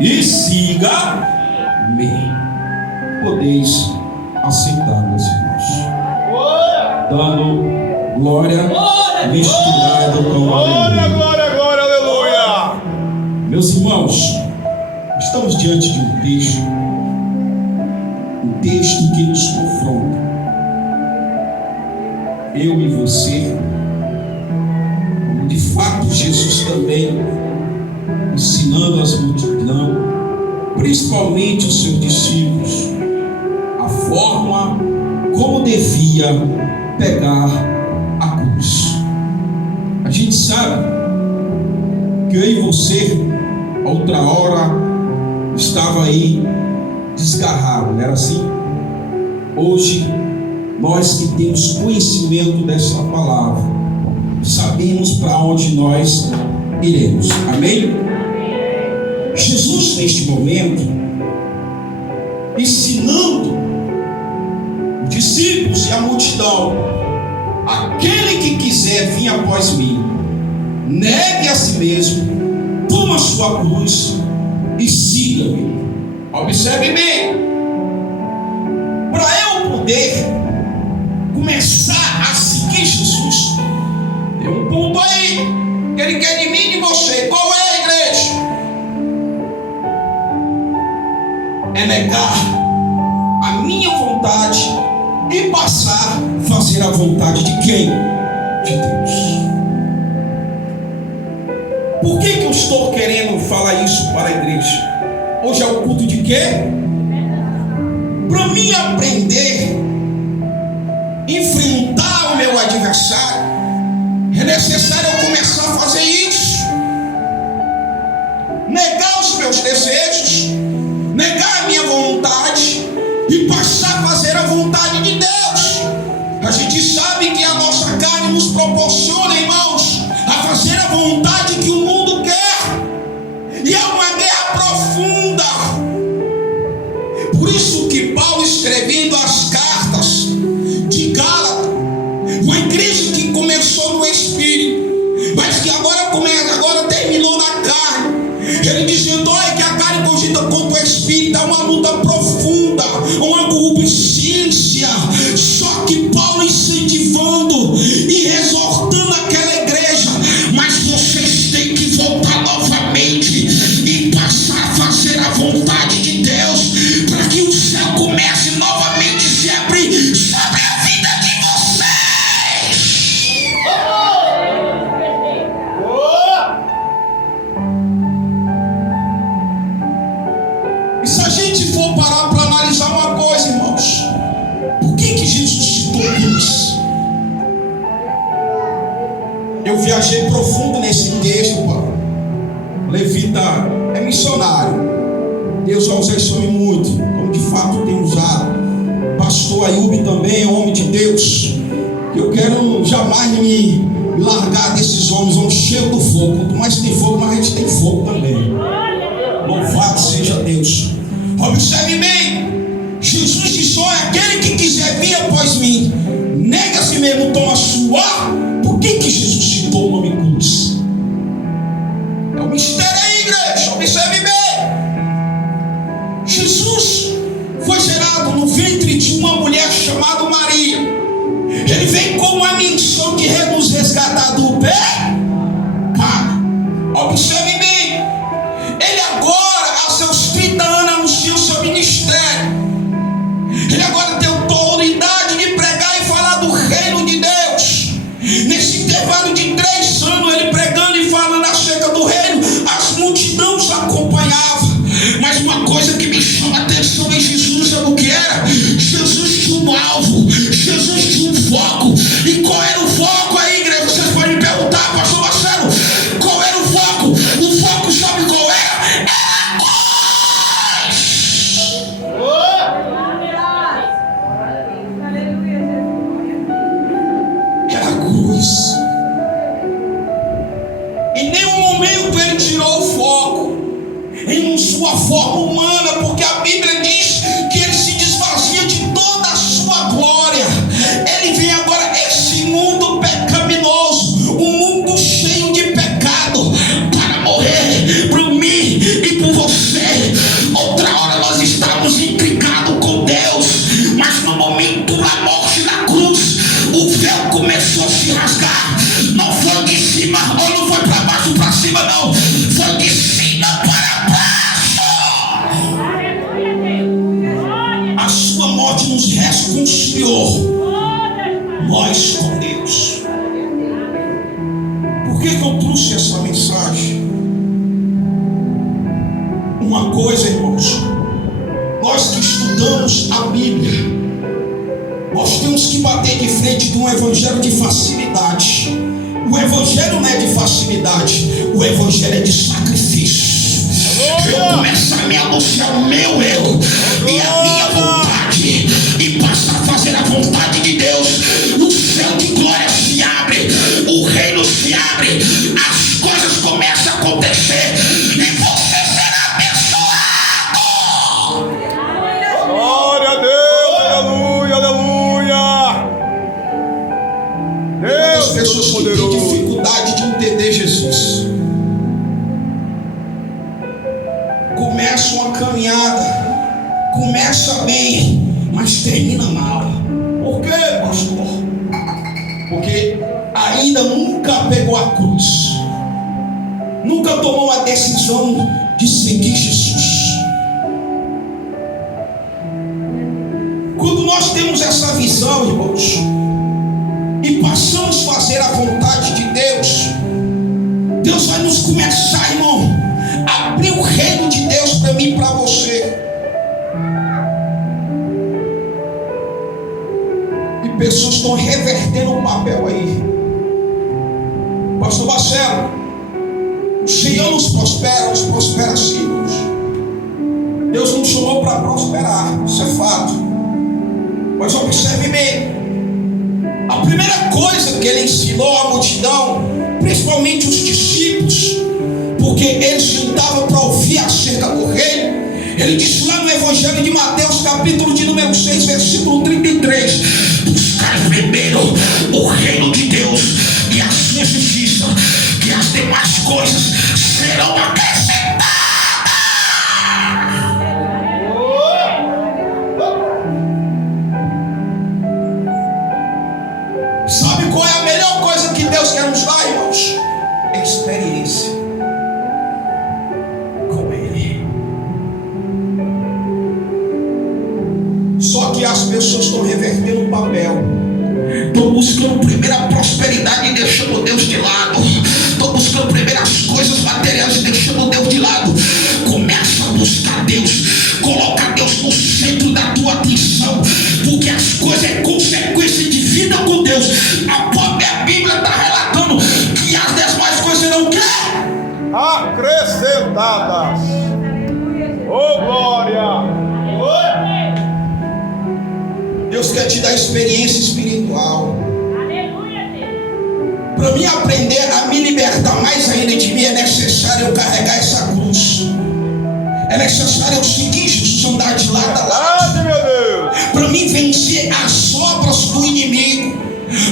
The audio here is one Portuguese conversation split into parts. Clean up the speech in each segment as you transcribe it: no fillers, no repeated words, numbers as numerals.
e siga-me. Podeis assentar, meus irmãos, dando glória misturada com aleluia. Glória, aleluia. Meus irmãos, estamos diante de um texto que nos confronta, eu e você. De fato, Jesus também ensinando as multidões, principalmente os seus discípulos, a forma como devia pegar a cruz. A gente sabe que eu e você, outra hora, estava aí desgarrado, não era assim? Hoje, nós que temos conhecimento dessa palavra, sabemos para onde nós iremos. Amém? Jesus, neste momento, ensinando os discípulos e a multidão: aquele que quiser vir após mim, negue a si mesmo, toma a sua cruz e siga-me. Observe bem, para eu poder começar a seguir Jesus, tem um ponto aí que Ele quer de mim e de você. Qual é, a igreja? É negar a minha vontade e passar a fazer a vontade de quem? De Deus. Por que eu estou querendo falar isso para a igreja? Hoje é o culto de quê? Para mim aprender, enfrentar o meu adversário, é necessário eu começar a fazer isso. Negar os meus desejos, negar a minha vontade e passar a fazer a vontade de Deus. A gente sabe que a nossa carne nos proporciona, irmãos, a fazer a vontade que o mundo quer. E é uma guerra profunda. Por isso que Paulo, escrevendo as cartas de Gálatas, uma igreja que começou no Espírito, mas que agora terminou na carne, ele dizendo: olha, que a carne cogita contra o Espírito, é uma luta profunda, uma concupiscência. Só que Paulo incentivando e exortando aquela igreja: mas vocês têm que voltar novamente e passar a fazer a vontade de Deus, para que o céu comece novamente a se abrir sobre a vida de vocês. E se a gente for parar para analisar uma coisa, irmãos, por que Jesus citou cruz? Eu viajei profundo nesse texto, Paulo. Levita é missionário. Deus vai usar esse homem muito, como de fato tem usado. Pastor Ayub também é homem de Deus. Eu quero jamais me largar desses homens cheios do fogo. Quanto mais tem fogo, mais a gente tem fogo também. Louvado seja Deus. Observe bem, Jesus disse: olha, aquele que quiser vir após mim, nega a si mesmo, toma a sua. Por que Jesus citou o nome cruz? É um mistério aí, igreja. Observe bem. Jesus foi gerado no ventre de uma mulher chamada Maria. Ele vem com uma missão de nos resgatar do pecado. Observe bem, ele agora, aos seus 30 anos, anuncia o seu ministério. Ele agora tem autoridade de pregar e falar do reino de Deus. Nesse intervalo de 3 anos, ele pregando e falando acerca do reino, as multidões acompanhavam. Mas uma coisa que me chama a atenção em Jesus, sabe o que era? Jesus tinha um alvo, Jesus tinha um foco. E qual era o foco aí, igreja? Vocês podem me perguntar: pastor Marcelo, qual era o foco? O foco, sabe qual era? Era a cruz. Era a cruz. Em nenhum momento ele tirou o foco em sua forma humana, porque a Bíblia diz que ele se desvazia de toda a sua glória. Ele vem agora esse mundo pecaminoso, um mundo cheio de pecado, para morrer por mim e por você. uma coisa, irmãos. Nós que estudamos a Bíblia, nós temos que bater de frente de um evangelho de facilidade. O evangelho não é de facilidade, o evangelho é de sacrifício. Eu começo a me anunciar o meu eu e a minha vontade, e passo a fazer a vontade de Deus. O céu de glória se abre, o reino se abre, as coisas começam a acontecer e você será abençoado. Glória a Deus, aleluia, aleluia. As Deus pessoas que têm poderoso. dificuldade de entender Jesus começam a caminhada, começa bem, mas termina mal. Por quê, pastor? Porque ainda nunca pegou a cruz, nunca tomou a decisão de seguir Jesus. Quando nós temos essa visão, irmãos, e passamos a fazer a vontade de Deus, Deus vai nos começar, irmão, a abrir o reino de Deus para mim e para você. E pessoas estão revertendo o papel aí. Pastor Marcelo, o Senhor nos prospera sim, irmãos. Deus nos chamou para prosperar, isso é fato. Mas observe bem, a primeira coisa que ele ensinou à multidão, principalmente os discípulos, porque eles juntavam para ouvir acerca do reino, ele disse lá no Evangelho de Mateus, capítulo de número 6, versículo 33: buscai primeiro o reino de Deus e a sua justiça, que as demais coisas serão acrescentadas. Sabe qual é a melhor coisa que Deus quer nos dar, irmãos? Experiência com Ele. Só que as pessoas estão revertendo o papel, estão buscando primeiro a prosperidade e deixando Deus de lado, estão buscando primeiro as coisas materiais e deixando Deus de lado. Começa a buscar Deus, coloca Deus no centro da tua atenção, porque as coisas é consequência de vida com Deus. A própria Bíblia está relatando que as demais coisas serão acrescentadas. Oh, glória. Deus quer te dar experiência espiritual. Para mim aprender a me libertar mais ainda de mim, é necessário eu carregar essa cruz. É necessário eu seguir Jesus, andar de lado a lado. Meu Deus. Para mim vencer as obras do inimigo.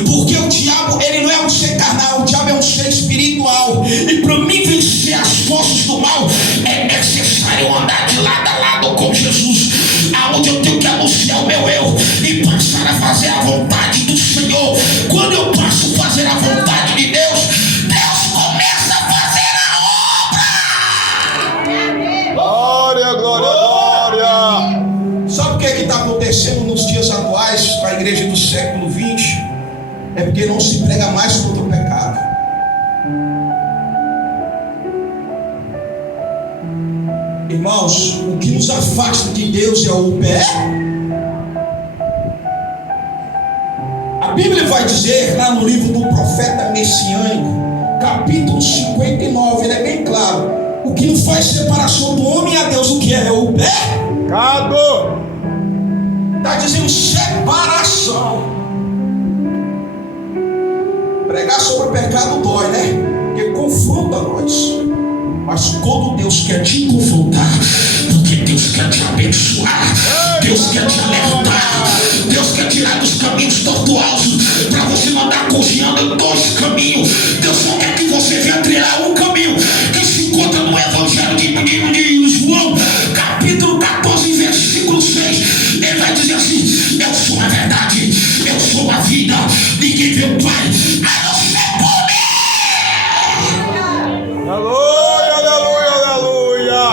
Porque o diabo, ele não é um ser carnal, o diabo é um ser espiritual. E para mim vencer as forças do mal, é necessário andar de lado a lado com Jesus, aonde eu tenho que anunciar o meu eu e passar a fazer a vontade do Senhor. Quando eu passo a fazer a vontade de Deus, Deus começa a fazer a obra. Glória, glória, glória. Sabe o que está acontecendo nos dias atuais com a igreja do século 20? É porque não se prega mais contra o pecado. Irmãos, o que nos afasta de Deus é o pé. A Bíblia vai dizer lá no livro do profeta messiânico, capítulo 59, ele é bem claro: o que não faz separação do homem e a Deus, o que é o pé? Cado. Está dizendo separação. Pregar sobre o pecado dói, né? Porque confronta nós. Mas quando Deus quer te confrontar, porque Deus quer te abençoar, Deus quer te alertar, Deus quer tirar dos caminhos tortuosos, para você não andar cozinhando em dois caminhos. Deus não quer que você venha trilhar um caminho que se encontra no Evangelho de João, capítulo 14, versículo 6. Ele vai dizer assim: eu sou a verdade, eu sou a vida, ninguém vê o Pai a não ser por mim. Aleluia, aleluia, aleluia.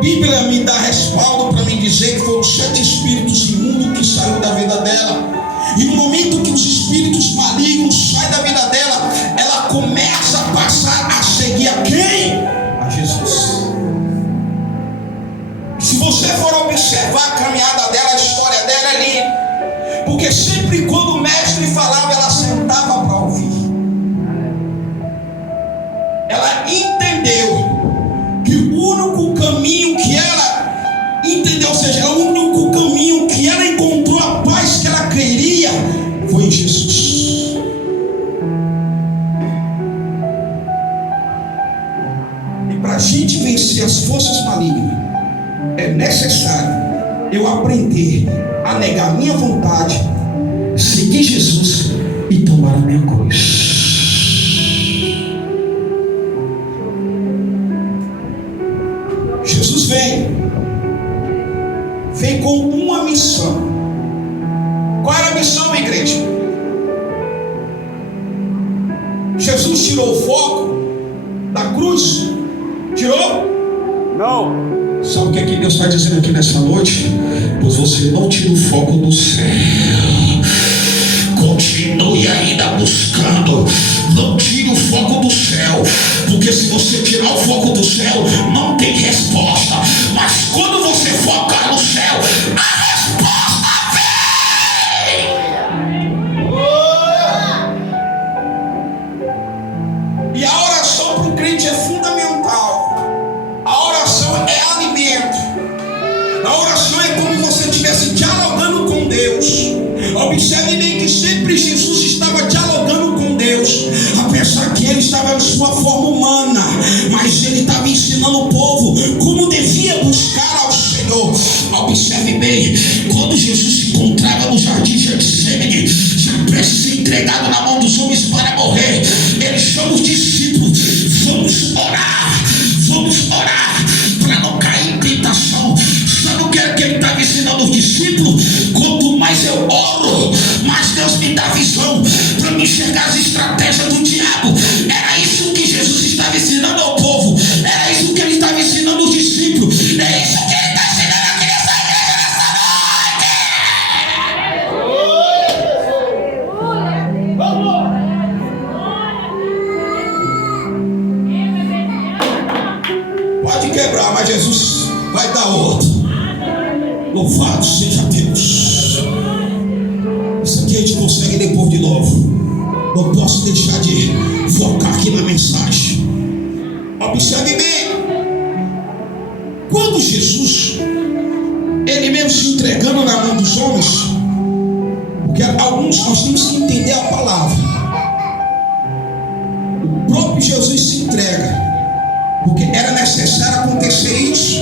Bíblia me dá respaldo para me dizer que foram 7 espíritos imundos que saíram da vida dela. E no momento que os espíritos malignos saem da vida dela, ela começa a passar a seguir a quem? A Jesus. Se você for observar a caminhada dela, a história dela é linda. Porque sempre quando o mestre falava, ela sentava para ouvir. Ela entendeu que o único caminho que ela entendeu, ou seja, o único caminho que ela encontrou a paz que ela queria foi em Jesus. E para a gente vencer as forças malignas, é necessário eu aprender a negar minha vontade, seguir Jesus e tomar a minha cruz. Jesus vem com uma missão. Qual era a missão, igreja? Jesus tirou o foco da cruz? Tirou? Não. Sabe o que é que Deus está dizendo aqui nessa noite? Pois você não tira o foco do céu. Continue ainda buscando. Não tire o foco do céu. Porque se você tirar o foco do céu, não tem resposta. Mas quando você focar no céu, a resposta vem. E a oração para o crente é fundamental. A oração é alimento. A oração é como você estivesse dialogando com Deus. Observe bem que sempre Jesus estava dialogando com Deus, apesar que ele estava em sua forma humana, mas ele estava ensinando o povo como devia buscar ao Senhor. Observe bem, quando Jesus se encontrava no jardim de Getsemane, já prestes a ser entregado na mão dos homens para morrer, ele chama os discípulos: vamos orar para não cair em tentação. Sabe o que é que ele estava ensinando os discípulos? Quanto mais eu oro, mais Deus me dá visão para me enxergar as estratégias do diabo. Era isso que Jesus estava ensinando ao povo. Era isso que ele estava ensinando os discípulos. É isso que ele está ensinando aqui nessa igreja nessa noite. Pode quebrar, mas Jesus vai dar outro. Louvado seja Deus. Isso aqui a gente consegue depois de novo. Não posso deixar de focar aqui na mensagem. Observe bem. Quando Jesus, ele mesmo se entregando na mão dos homens, porque alguns nós temos que entender a palavra. O próprio Jesus se entrega, porque era necessário acontecer isso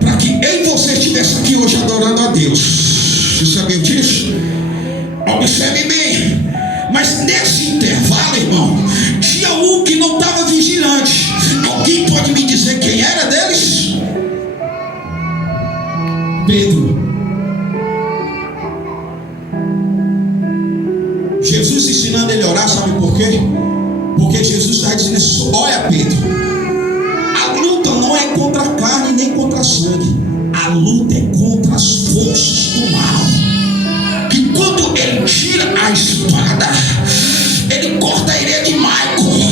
para que eu e você estivesse aqui hoje adorando a Deus. Você sabia disso? Observe bem. Mas nesse intervalo, irmão, tinha um que não estava vigilante. Alguém pode me dizer quem era deles? Pedro. Jesus ensinando ele a orar, sabe por quê? Porque Jesus está dizendo assim: olha, Pedro, a luta não é contra a carne nem contra a sangue. A luta é contra as forças do mal. Que quando ele tira a espada, ele corta a ideia de Michael.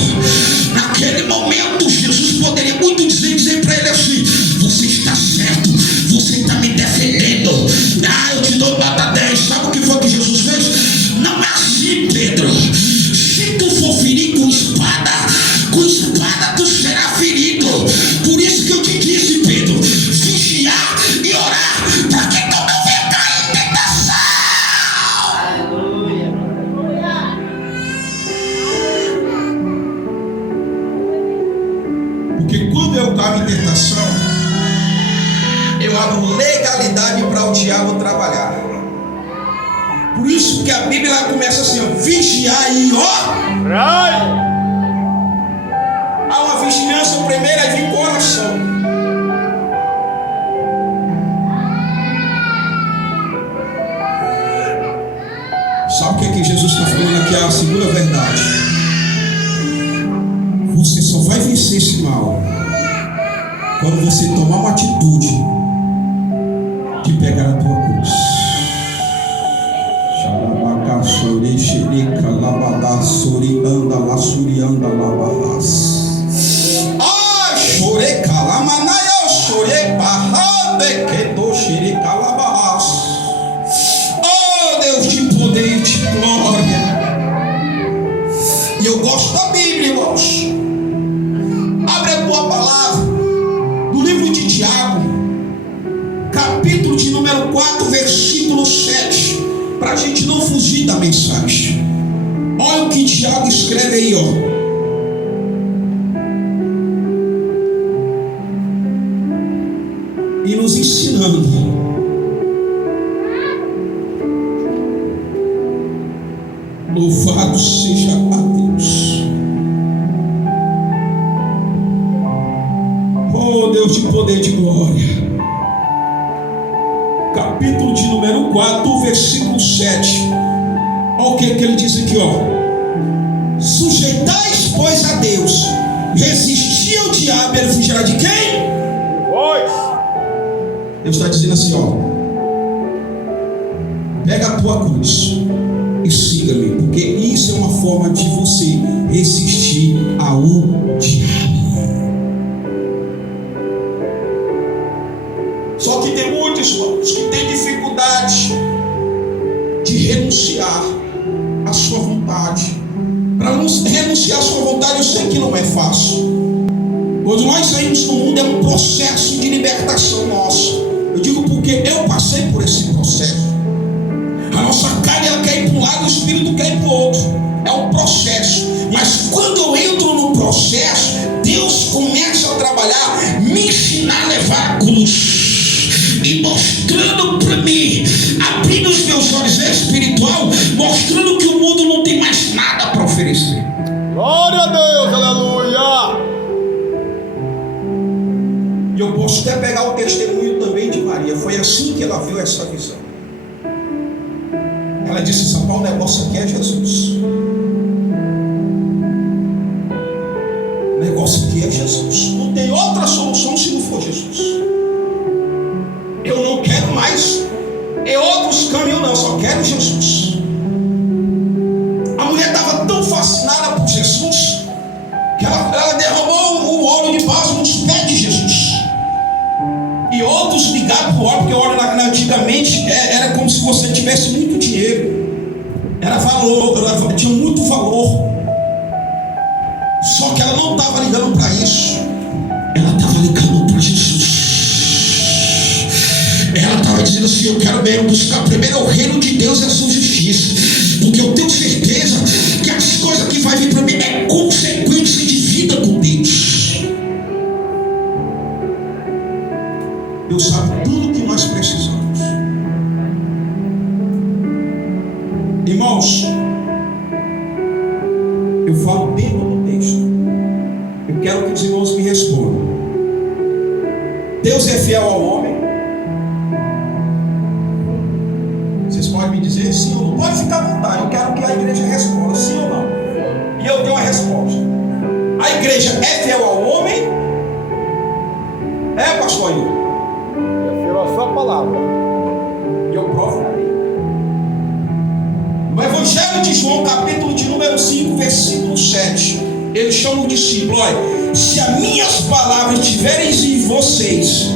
Naquele momento, Jesus poderia muito dizer para ele assim: você está certo, você está me defendendo. Eu te dou nota 10. Sabe o que foi que Jesus fez? Não é assim, Pedro. Se tu for ferir com espada tu será ferido. Por isso que eu te disse, Pedro, vigiar e orar para que tu não venha cair em tentação. Porque quando eu caio em tentação, eu abro legalidade para o diabo trabalhar. Por isso que a Bíblia começa assim: vigiar e orar. Há uma vigilância primeiro, aí vem com oração. Sabe o que Jesus está falando aqui? A segunda verdade. Você só vai vencer esse mal quando você tomar uma atitude de pegar a tua cruz. Xarabacachore, xerica, labadá, sori, anda, lá, suri, anda, labarras. Ai, chore, calamanaya, chore, barrade, que do xerica, labarras. Oh, Deus de poder e de glória. E eu gosto da Bíblia, irmãos. Abre a tua palavra do livro de Tiago, capítulo de número 4, versículo 7, para a gente não fugir da mensagem. Olha o que Tiago escreve aí, ó. E nos ensinando. Louvado seja a Deus. Oh, Deus de poder e de glória. Capítulo de número 4, versículo 7. Olha o que ele diz aqui, ó. Sujeitais, pois, a Deus. Resisti ao diabo, ele fugirá de quem? Pois. Deus está dizendo assim, ó. Pega a tua cruz e siga-me, porque isso é uma forma de você resistir ao diabo. Só que tem muitos irmãos que têm dificuldade de renunciar à sua vontade. Para renunciar à sua vontade, eu sei que não é fácil. Quando nós saímos no mundo, é um processo de libertação nossa. Eu digo porque eu passei por esse processo. A nossa carne, ela quer ir para um lado, o espírito quer ir para o outro. É um processo. Mas quando eu entro no processo, Deus começa a trabalhar, me ensinar a levar a cruz, e mostrando para mim, abrindo os meus olhos espiritual, mostrando que o mundo não tem mais nada para oferecer. Glória a Deus, aleluia. E eu posso até pegar o testemunho também de Maria. Foi assim que ela viu essa visão. Ela disse: São Paulo, o negócio aqui é Jesus. O negócio aqui é Jesus. Não tem outra solução se não for Jesus. Eu não quero mais outros caminhos, não. Só quero Jesus. A mulher estava tão fascinada por Jesus que ela derramou o óleo de base nos pés de Jesus. E outros ligaram para o óleo, porque o óleo antigamente era como se você tivesse muito dinheiro. Era valor, tinha muito valor. Só que ela não estava ligando para isso. Ela estava ligando para Jesus. Ela estava dizendo assim: eu quero mesmo buscar primeiro o reino de Deus e a sua justiça, porque eu tenho certeza que as coisas que vai vir para mim é consequência de vida com Deus. Deus sabe tudo que nós precisamos. Irmãos, eu falo dentro do texto. Eu quero que os irmãos me respondam. Deus é fiel ao homem? Vocês podem me dizer sim ou não? Pode ficar à vontade. Eu quero que a igreja responda sim ou não. E eu tenho uma resposta. A igreja é fiel ao homem? É, pastor Ailton? É fiel à sua palavra. E eu provo na Bíblia. No Evangelho de João, capítulo de número 5, versículo 7, ele chama o discípulo: olha, se as minhas palavras estiverem em vocês,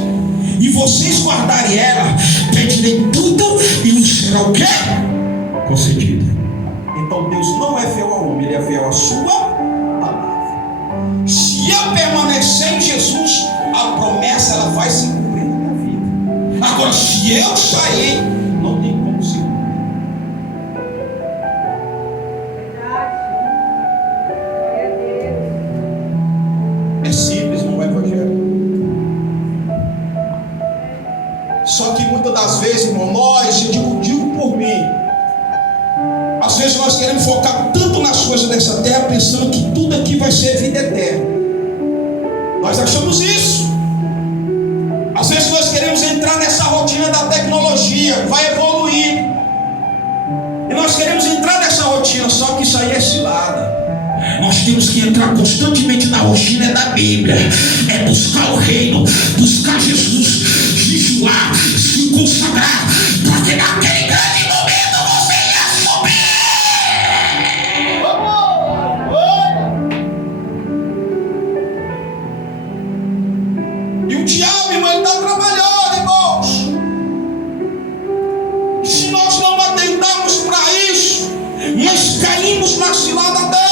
e vocês guardarem ela, pedirei tudo e nos será o quê? Concedido. Então Deus não é fiel ao homem, ele é fiel à sua palavra. Se eu permanecer em Jesus, a promessa ela vai se cumprir na minha vida. Agora, se eu sair, não tem como se cumprir. É simples no Evangelho. Só que muitas das vezes, irmão, eu digo por mim, às vezes nós queremos focar tanto nas coisas dessa terra, pensando que tudo aqui vai ser vida eterna. Nós achamos isso. Às vezes nós queremos entrar nessa rotina da tecnologia, vai evoluir. E nós queremos entrar nessa rotina, só que isso aí é cilada. Nós temos que entrar constantemente na rotina da Bíblia. É buscar o reino, buscar Jesus, jejuar, se consagrar, para que naquele grande momento você ia subir. E o diabo, irmão, ele está trabalhando, irmãos. Se nós não atentamos para isso, nós caímos na cilada dele.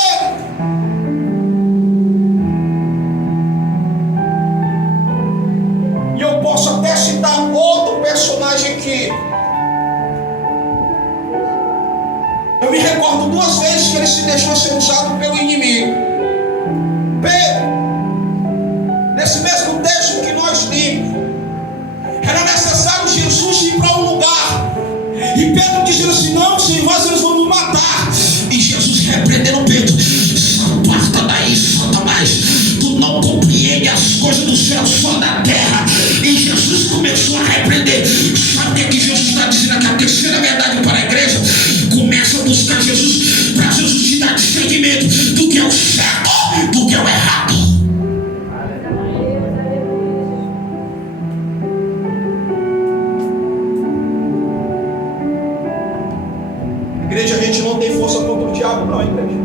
E eu posso até citar outro personagem aqui. Eu me recordo 2 vezes que ele se deixou ser usado pelo inimigo. Pedro, nesse mesmo texto que nós limos, era necessário Jesus ir para um lugar. E Pedro dizendo assim: não, Senhor, eles vão nos matar. E Jesus repreendendo Pedro: aparta daí, Satanás, tu não compreende as coisas do céu, só da terra. E Jesus começou a repreender. Sabe o que Jesus está dizendo aqui? A terceira verdade para a igreja: começa a buscar Jesus, para Jesus te dar discernimento do que é o certo, do que é o errado. Igreja, a gente não tem força contra o diabo, não, igreja.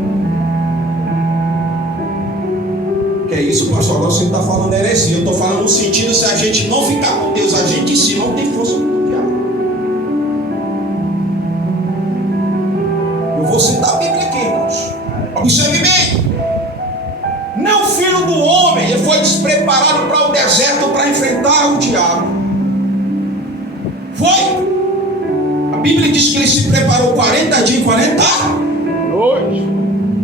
Que é isso, pastor? Agora você está falando heresia. Eu estou falando no sentido: se a gente não ficar com Deus, a gente em si não tem força contra o diabo. Eu vou citar a Bíblia aqui, irmãos. Observe bem. Não, o filho do homem, ele foi despreparado para o deserto para enfrentar o diabo. Foi. A Bíblia diz que ele se preparou 40 dias e 40 noites.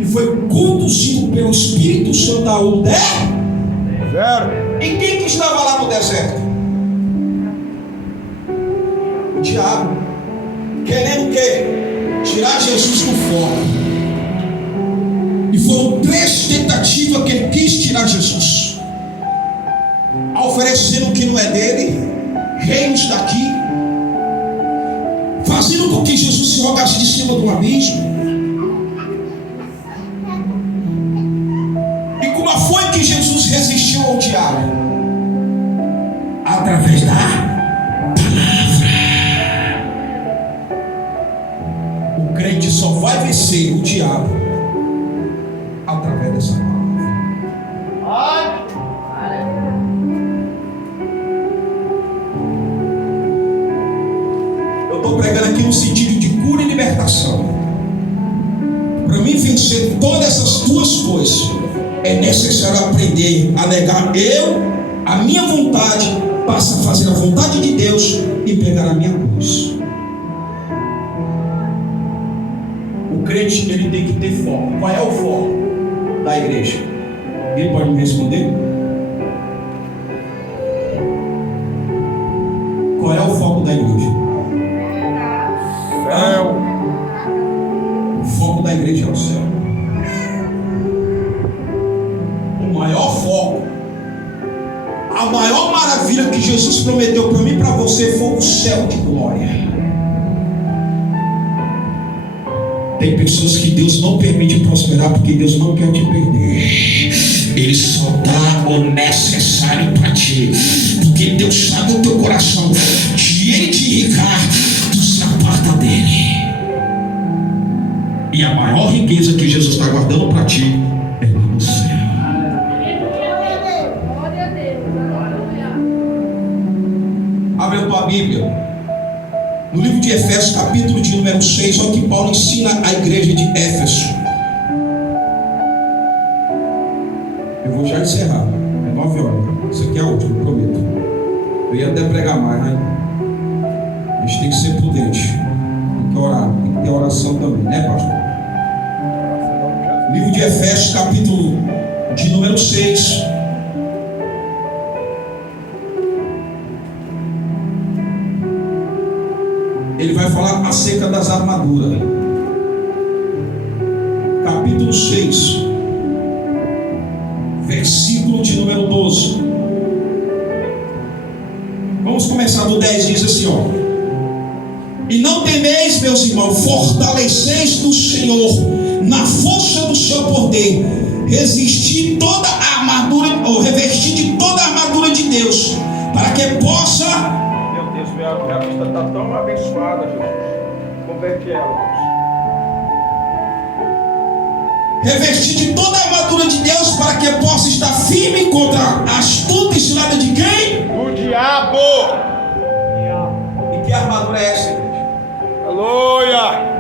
E foi conduzido pelo Espírito Santo ao deserto. E quem que estava lá no deserto? O diabo. Querendo o quê? Tirar Jesus do foco. E foram 3 tentativas que ele quis tirar Jesus, oferecendo o que não é dele, reinos daqui, fazendo com que Jesus se jogasse de cima do abismo. E como foi que Jesus resistiu ao diabo? Através da palavra. O crente só vai vencer o diabo através dessa palavra. Eu estou pregando aqui no sentido de cura e libertação. Para mim vencer todas essas 2 coisas, é necessário aprender a negar a minha vontade, passa a fazer a vontade de Deus e pegar a minha cruz. O crente, ele tem que ter foco. Qual é o foco da igreja? Ele pode me responder? Qual é o foco da igreja? Céu. O foco da igreja é o céu. O maior foco, a maior maravilha que Jesus prometeu para mim e para você foi o céu de glória. Tem pessoas que Deus não permite prosperar porque Deus não quer te perder. Ele só dá o necessário para ti, porque Deus sabe o teu coração. De Ele te irrigar, tu se aparta dele. E a maior riqueza que Jesus está guardando para ti é lá no céu. Abre a tua Bíblia no livro de Efésios, capítulo de número 6, olha o que Paulo ensina à igreja de Éfeso. Eu vou já encerrar, é 9 horas. Isso aqui é a última, eu prometo. Eu ia até pregar mais, né? A gente tem que ser prudente, tem que orar, tem que ter oração também, né, pastor? Livro de Efésios, capítulo de número 6. Ele vai falar acerca das armaduras. Capítulo 6, versículo de número 12. Vamos começar do 10, diz assim, ó: e não temeis, meus irmãos, fortaleceis do Senhor na força do seu poder, resistir toda a armadura, ou revestir de toda a armadura de Deus, para que possa. Meu Deus, minha vista está tão abençoada, Jesus. Converte ela, Deus. Revestir de toda a armadura de Deus, para que possa estar firme contra a astuta cilada de quem? Do diabo. E que armadura é essa, igreja? Aleluia.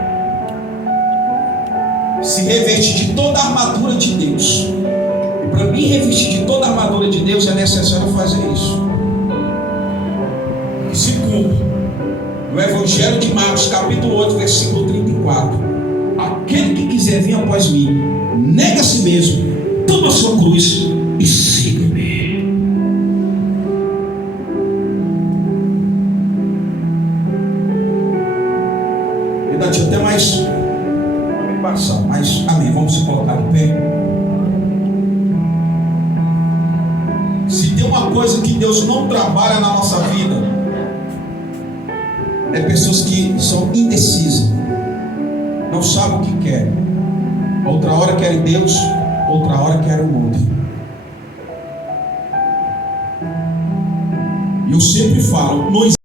Se revestir de toda a armadura de Deus. E para mim revestir de toda a armadura de Deus é necessário fazer isso. E se cumpre no Evangelho de Marcos, capítulo 8, versículo 34. Aquele que quiser vir após mim, nega a si mesmo, toma a sua cruz e siga-me. Ainda tinha até mais passar, mas amém, vamos se colocar de pé. Se tem uma coisa que Deus não trabalha na nossa vida, é pessoas que são indecisas, não sabem o que querem. Outra hora querem Deus, outra hora querem o mundo. E eu sempre falo, não